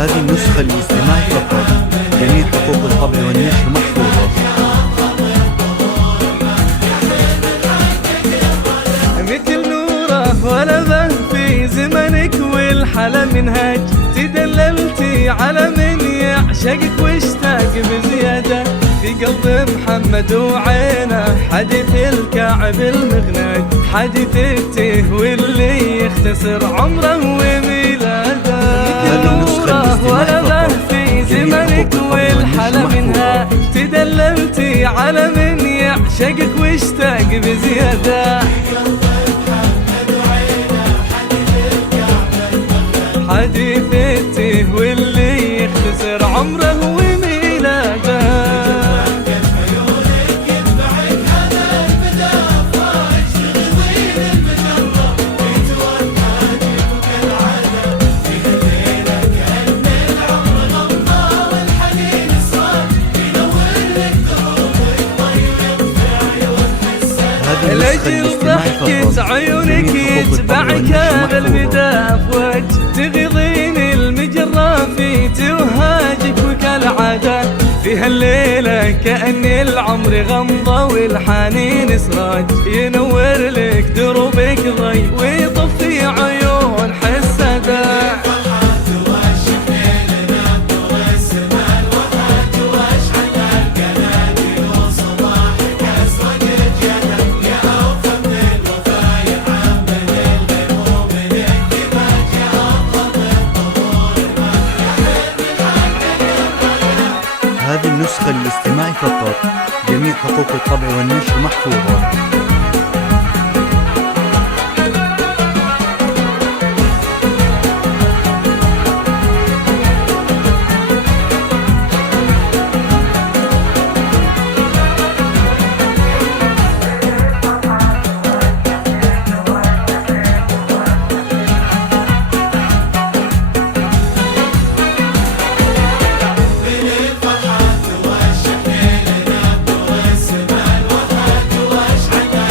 هذه النسخة للاستماع فقط، جميع حقوق الطبع والنشر محفوظة. مثل نوره ولبه في زمنك والحلا منهج، تدللتي على من يعشقك واشتاق بزيادة، في قلب محمد وعينه حديث الكعب المغنج، حديث التيه واللي يختصر عمره وميلاده. مثل نوره ولبه في زمنك والحلا منها، تدللتي على من يعشقك واشتاق بزيادة، حديث التيه واللي يختصر عمره وميلاده. لجل ضحكة عيونك يتبعك هذا البدا فوج، تغضين المجرة في توهاجك وكالعادة، في هالليلة كأن العمر غمضة والحنين سراج، ينور لك دروبك ضي ويطفي عيون حسده. هذه النسخة للاستماع فقط، جميع حقوق الطبع والنشر محفوظة.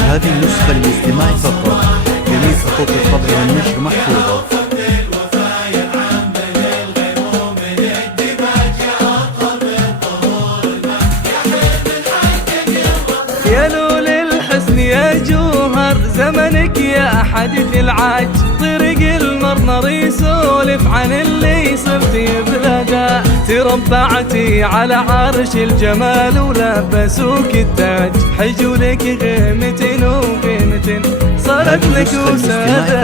هذه النسخة للاستماع فقط، جميع حقوق الطبع والنشر محفوظة. يا لول الحسن يا جوهر زمنك يا حديث العاج، طريق المرمر يسولف عن اللي صرتي بلاده، تربعتي على عرش الجمال ولبسوك التاج، حجولك غيمة وقيمة صارت لك وسادة.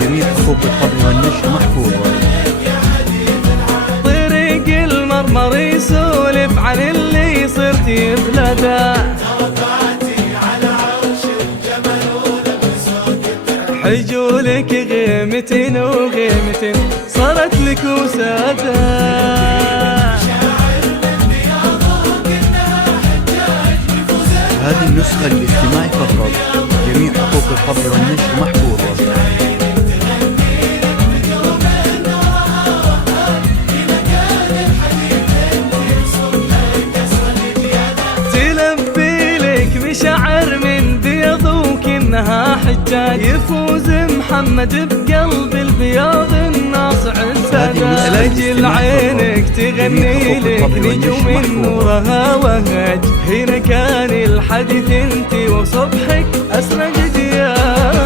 جميع حقوق الطبع والنشر محفوظة. طريق المرمر يسولف عن اللي صرتي بلاده، حجولك غيمة وغيمة صارت لك وسادة. هذه النسخة للاستماع فقط، جميع حقوق الطبع والنشر محفوظة. تلبي لك مشاعر من بيض كأنها حجاج، يفوز محمد بقلب البياض الناصع السادة، لجل عينك تغني لك نجوم نورها وهج، هنا كان الحديث انت وصبحك اسرق ديار.